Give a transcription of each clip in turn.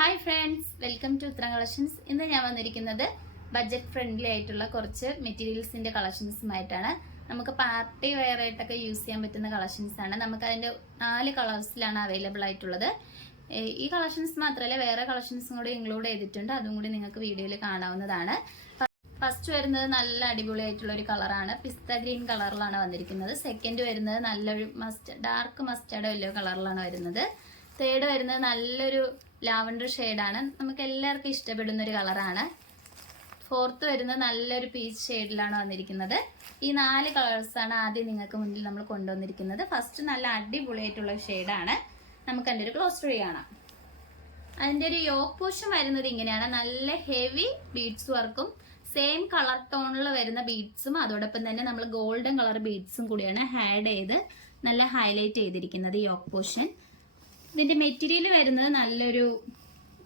Hi friends, welcome to ഉത്തരം collections. ഇന്ന് ഞാൻ വന്നിരിക്കുന്നത് ബഡ്ജറ്റ് ഫ്രണ്ട്ലി ആയിട്ടുള്ള കുറച്ച് മെറ്റീരിയൽസിന്റെ കളക്ഷൻസുമായിട്ടാണ്. നമുക്ക് പാർട്ടി വെയർ ആയിട്ടൊക്കെ യൂസ് ചെയ്യാൻ പറ്റുന്ന കളക്ഷൻസ് ആണ്. നമുക്ക് അതിന്റെ 4 കളേഴ്സിലാണ് അവൈലബിൾ ആയിട്ടുള്ളത്. ഈ കളക്ഷൻസ് മാത്രമല്ല, വേറെ കളക്ഷൻസും കൂടി ഇൻക്ലൂഡ് ചെയ്തിട്ടുണ്ട്. അതും കൂടി നിങ്ങൾക്ക് വീഡിയോയിൽ കാണാവുന്നതാണ്. ഫസ്റ്റ് വരുന്നത് നല്ല അടിപൊളിയായിട്ടുള്ള ഒരു കളറാണ്. പിസ്ത ഗ്രീൻ കളറിലാണ് വന്നിരിക്കുന്നത്. സെക്കൻഡ് വരുന്നത് നല്ലൊരു ഡാർക്ക് മസ്റ്റാർഡ് യെല്ലോ കളറിലാണ് വരുന്നത്. തേർഡ് വരുന്നത് നല്ലൊരു ലാവൻഡർ ഷെയ്ഡാണ്. നമുക്ക് എല്ലാവർക്കും ഇഷ്ടപ്പെടുന്ന ഒരു കളറാണ്. ഫോർത്ത് വരുന്നത് നല്ലൊരു പീച്ച് ഷെയ്ഡിലാണ് വന്നിരിക്കുന്നത്. ഈ 4 കളേഴ്സാണ് ആദ്യം നിങ്ങൾക്ക് മുന്നിൽ നമ്മൾ കൊണ്ടുവന്നിരിക്കുന്നത്. ഫസ്റ്റ് നല്ല അടിപൊളിയായിട്ടുള്ള ഷെയ്ഡാണ്. നമുക്ക് അതിൻ്റെ ഒരു ക്ലോസ് വ്യൂ കാണാം. അതിൻ്റെ ഒരു യോക്ക് പോർഷൻ വരുന്നത് ഇങ്ങനെയാണ്. നല്ല ഹെവി ബീഡ്സ് വർക്കും സെയിം കളർ ടോണിൽ വരുന്ന ബീഡ്സും അതോടൊപ്പം തന്നെ നമ്മൾ ഗോൾഡൻ കളർ ബീഡ്സും കൂടിയാണ് ആഡ് ചെയ്ത് നല്ല ഹൈലൈറ്റ് ചെയ്തിരിക്കുന്നത് യോക്ക് പോർഷൻ. ഇതിന്റെ മെറ്റീരിയൽ വരുന്നത് നല്ലൊരു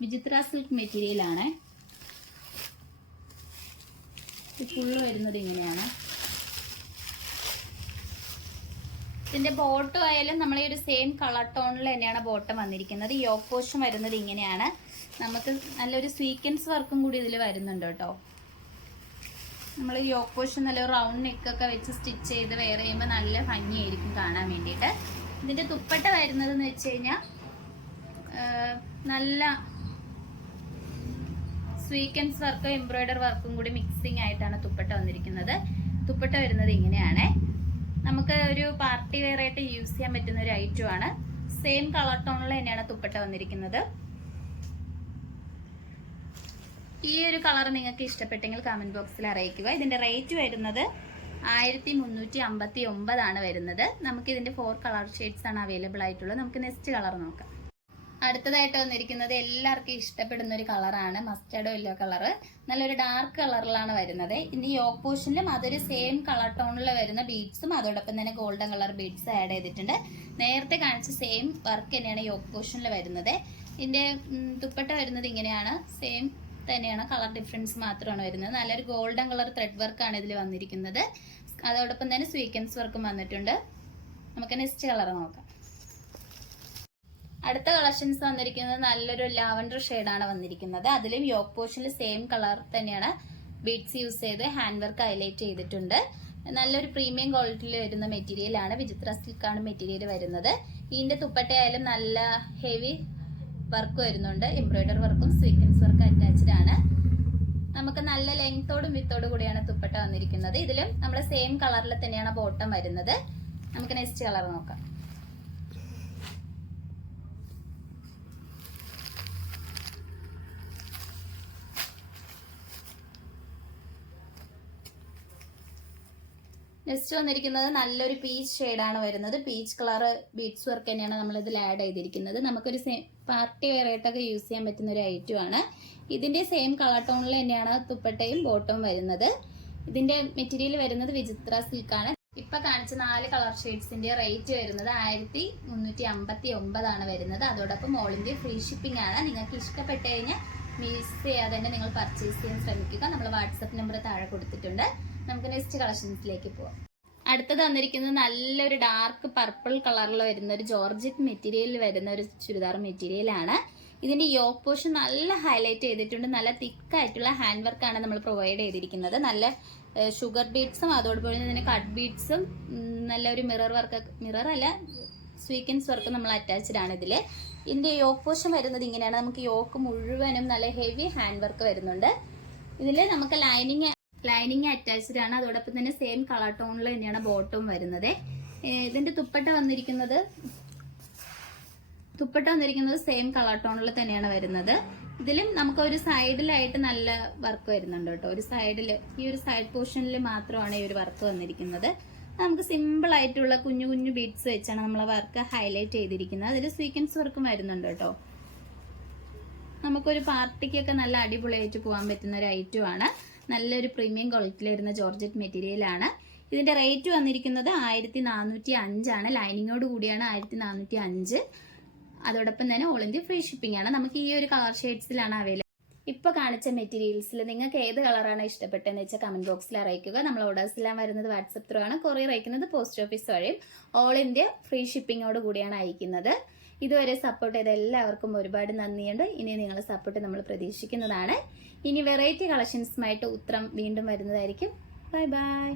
വിചിത്ര സിൽക്ക് മെറ്റീരിയലാണ്. ഫുള്ള് വരുന്നത് ഇങ്ങനെയാണ്. ഇതിന്റെ ബോട്ടം ആയാലും നമ്മൾ ഈ ഒരു സെയിം കളർ ടോണിൽ തന്നെയാണ് ബോട്ടം വന്നിരിക്കുന്നത്. യോക്ക് പോർഷൻ വരുന്നത് ഇങ്ങനെയാണ്. നമുക്ക് നല്ലൊരു സ്വീക്വൻസ് വർക്കും കൂടി ഇതിൽ വരുന്നുണ്ട് കേട്ടോ. നമ്മൾ യോക്ക് പോർഷൻ നല്ല റൗണ്ട് നെക്കൊക്കെ വെച്ച് സ്റ്റിച്ച് ചെയ്ത് വെയർ ചെയ്യുമ്പോൾ നല്ല ഭംഗിയായിരിക്കും കാണാൻ വേണ്ടിയിട്ട്. ഇതിന്റെ തുപ്പട്ട വരുന്നതെന്ന് വെച്ച് കഴിഞ്ഞാൽ നല്ല സ്വീക്വൻസ് വർക്കും എംബ്രോയിഡറി വർക്കും കൂടി മിക്സിംഗ് ആയിട്ടാണ് തുപ്പട്ട വന്നിരിക്കുന്നത്. തുപ്പട്ട വരുന്നത് ഇങ്ങനെയാണ്. നമുക്ക് ഒരു പാർട്ടി വെയർ ആയിട്ട് യൂസ് ചെയ്യാൻ പറ്റുന്ന ഒരു ഐറ്റം ആണ്. സെയിം കളർ ടോണിൽ തന്നെയാണ് തുപ്പട്ട വന്നിരിക്കുന്നത്. ഈ ഒരു കളർ നിങ്ങൾക്ക് ഇഷ്ടപ്പെട്ടെങ്കിൽ കമന്റ് ബോക്സിൽ അറിയിക്കുക. ഇതിന്റെ റേറ്റ് വരുന്നത് 1359 ആണ് വരുന്നത്. നമുക്ക് ഇതിന്റെ 4 കളർ ഷെയ്ഡ്സ് ആണ് അവൈലബിൾ ആയിട്ടുള്ളത്. നമുക്ക് നെക്സ്റ്റ് കളർ നോക്കാം. അടുത്തതായിട്ട് വന്നിരിക്കുന്നത് എല്ലാവർക്കും ഇഷ്ടപ്പെടുന്ന ഒരു കളറാണ്. Mustard yellow colour. നല്ലൊരു ഡാർക്ക് കളറിലാണ് വരുന്നത്. ഇതിന്റെ യോക്ക് പോർഷനിലും അതൊരു സെയിം കളർ ടോണിൽ വരുന്ന ബീഡ്സും അതോടൊപ്പം തന്നെ ഗോൾഡൻ കളർ ബീഡ്സ് ആഡ് ചെയ്തിട്ടുണ്ട്. നേരത്തെ കാണിച്ച സെയിം വർക്ക് തന്നെയാണ് യോക്ക് പോർഷനിൽ വരുന്നത്. ഇതിന്റെ തുപ്പട്ട വരുന്നത് ഇങ്ങനെയാണ്. സെയിം തന്നെയാണ്, കളർ ഡിഫറൻസ് മാത്രമാണ് വരുന്നത്. നല്ലൊരു ഗോൾഡൻ കളർ ത്രെഡ് വർക്കാണ് ഇതിൽ വന്നിരിക്കുന്നത്. അതോടൊപ്പം തന്നെ സ്വീക്വൻസ് വർക്കും വന്നിട്ടുണ്ട്. നമുക്ക് നെക്സ്റ്റ് കളർ നോക്കാം. അടുത്ത കളക്ഷൻസ് വന്നിരിക്കുന്നത് നല്ലൊരു ലാവൻഡർ ഷെയ്ഡാണ് വന്നിരിക്കുന്നത്. അതിലും യോക്ക് പോർഷനിൽ സെയിം കളർ തന്നെയാണ് ബീഡ്സ് യൂസ് ചെയ്ത് ഹാൻഡ് വർക്ക് ഹൈലൈറ്റ് ചെയ്തിട്ടുണ്ട്. നല്ലൊരു പ്രീമിയം ക്വാളിറ്റിയിൽ വരുന്ന മെറ്റീരിയൽ ആണ്. വിചിത്ര സിൽക്കാണ് മെറ്റീരിയൽ വരുന്നത്. ഇതിന്റെ തുപ്പട്ടയായാലും നല്ല ഹെവി വർക്ക് വരുന്നുണ്ട്. എംബ്രോയിഡറി വർക്കും സ്വീക്വൻസ് വർക്കും അറ്റാച്ച്ഡ് ആണ്. നമുക്ക് നല്ല ലെങ്ത്തോടും വിത്തോടും കൂടിയാണ് തുപ്പട്ട വന്നിരിക്കുന്നത്. ഇതിലും നമ്മുടെ സെയിം കളറിൽ തന്നെയാണ് ബോട്ടം വരുന്നത്. നമുക്ക് നെക്സ്റ്റ് കളർ നോക്കാം. നെക്സ്റ്റ് വന്നിരിക്കുന്നത് നല്ലൊരു പീച്ച് ഷെയ്ഡാണ് വരുന്നത്. പീച്ച് കളർ ബീഡ്സ് വർക്ക് തന്നെയാണ് നമ്മൾ ഇതിൽ ആഡ് ചെയ്തിരിക്കുന്നത്. നമുക്കൊരു പാർട്ടി വെയർ ആയിട്ടൊക്കെ യൂസ് ചെയ്യാൻ പറ്റുന്ന ഒരു ഐറ്റം ആണ്. ഇതിന്റെ സെയിം കളർ ടോണിൽ തന്നെയാണ് തുപ്പട്ടയും ബോട്ടവും വരുന്നത്. ഇതിന്റെ മെറ്റീരിയൽ വരുന്നത് വിചിത്ര സിൽക്കാണ്. ഇപ്പൊ കാണിച്ച 4 കളർ ഷെയ്ഡ്സിന്റെ റേറ്റ് വരുന്നത് 1359 ആണ് വരുന്നത്. അതോടൊപ്പം ഓൾ ഇന്ത്യ ഫ്രീ ഷിപ്പിംഗ് ആണ്. നിങ്ങൾക്ക് ഇഷ്ടപ്പെട്ട് കഴിഞ്ഞാൽ മിസ് ചെയ്യാതെ തന്നെ നിങ്ങൾ പർച്ചേസ് ചെയ്യാൻ ശ്രമിക്കുക. നമ്മൾ വാട്സപ്പ് നമ്പർ താഴെ കൊടുത്തിട്ടുണ്ട്. നമുക്ക് നെക്സ്റ്റ് കളക്ഷൻസിലേക്ക് പോവാം. അടുത്തത് വന്നിരിക്കുന്നത് നല്ലൊരു ഡാർക്ക് പർപ്പിൾ കളറിൽ വരുന്ന ഒരു ജോർജറ്റ് മെറ്റീരിയലിൽ വരുന്ന ഒരു ചുരിദാർ മെറ്റീരിയൽ ആണ്. ഇതിന്റെ യോക്ക് പോർഷൻ നല്ല ഹൈലൈറ്റ് ചെയ്തിട്ടുണ്ട്. നല്ല തിക്കായിട്ടുള്ള ഹാൻഡ് വർക്കാണ് നമ്മൾ പ്രൊവൈഡ് ചെയ്തിരിക്കുന്നത്. നല്ല ഷുഗർ ബീഡ്സും അതോടൊപ്പം തന്നെ കട്ട് ബീഡ്സും നല്ലൊരു മിറർ അല്ല സ്വീക്വൻസ് വർക്ക് നമ്മൾ അറ്റാച്ച്ഡ് ആണ് ഇതിൽ. ഇതിന്റെ യോക്ക് പോർഷൻ വരുന്നത് ഇങ്ങനെയാണ്. നമുക്ക് യോക്ക് മുഴുവനും നല്ല ഹെവി ഹാൻഡ് വർക്ക് വരുന്നുണ്ട്. ഇതിൽ നമുക്ക് ലൈനിങ് അറ്റാച്ച്ഡ് ആണ്. അതോടൊപ്പം തന്നെ സെയിം കളർ ടോണിൽ തന്നെയാണ് ബോട്ടവും വരുന്നത്. ഇതിന്റെ തുപ്പട്ട വന്നിരിക്കുന്നത് സെയിം കളർ ടോണിൽ തന്നെയാണ് വരുന്നത്. ഇതിലും നമുക്ക് ഒരു സൈഡിലായിട്ട് നല്ല വർക്ക് വരുന്നുണ്ട് കേട്ടോ. ഒരു സൈഡിൽ ഈ ഒരു സൈഡ് പോർഷനിൽ മാത്രമാണ് ഈ ഒരു വർക്ക് വന്നിരിക്കുന്നത്. നമുക്ക് സിമ്പിൾ ആയിട്ടുള്ള കുഞ്ഞു കുഞ്ഞു ബീഡ്സ് വെച്ചാണ് നമ്മൾ വർക്ക് ഹൈലൈറ്റ് ചെയ്തിരിക്കുന്നത്. അതിൽ സ്വീക്വൻസ് വർക്കും വരുന്നുണ്ട് കേട്ടോ. നമുക്കൊരു പാർട്ടിക്കൊക്കെ നല്ല അടിപൊളിയായിട്ട് പോകാൻ പറ്റുന്ന ഒരു ഐറ്റം ആണ്. നല്ലൊരു പ്രീമിയം ക്വാളിറ്റിയിൽ വരുന്ന ജോർജറ്റ് മെറ്റീരിയൽ ആണ്. ഇതിന്റെ റേറ്റ് വന്നിരിക്കുന്നത് 1405 ആണ്. ലൈനിങ്ങോട് കൂടിയാണ് 1405. അതോടൊപ്പം തന്നെ ഓൾ ഇന്ത്യ ഫ്രീ ഷിപ്പിംഗ് ആണ്. നമുക്ക് ഈ ഒരു കളർ ഷെയ്ഡ്സിലാണ് അവൈലബിൾ. ഇപ്പൊ കാണിച്ച മെറ്റീരിയൽസിൽ നിങ്ങൾക്ക് ഏത് കളറാണ് ഇഷ്ടപ്പെട്ടതെന്ന് വെച്ചാൽ കമന്റ് ബോക്സിൽ അറിയിക്കുക. നമ്മൾ ഓർഡേഴ്സ് എല്ലാം വരുന്നത് വാട്സപ്പ് ത്രൂ ആണ്. കൊറിയർ അയക്കുന്നത് പോസ്റ്റ് ഓഫീസ് വഴിയും. ഓൾ ഇന്ത്യ ഫ്രീ ഷിപ്പിംഗോട് കൂടിയാണ് അയക്കുന്നത്. ഇതുവരെ സപ്പോർട്ട് ചെയ്ത എല്ലാവർക്കും ഒരുപാട് നന്ദിയുണ്ട്. ഇനി നിങ്ങളുടെ സപ്പോർട്ട് നമ്മൾ പ്രതീക്ഷിക്കുന്നതാണ്. ഇനി വെറൈറ്റി കളക്ഷൻസുമായിട്ട് ഉത്രം വീണ്ടും വരുന്നതായിരിക്കും. Bye bye.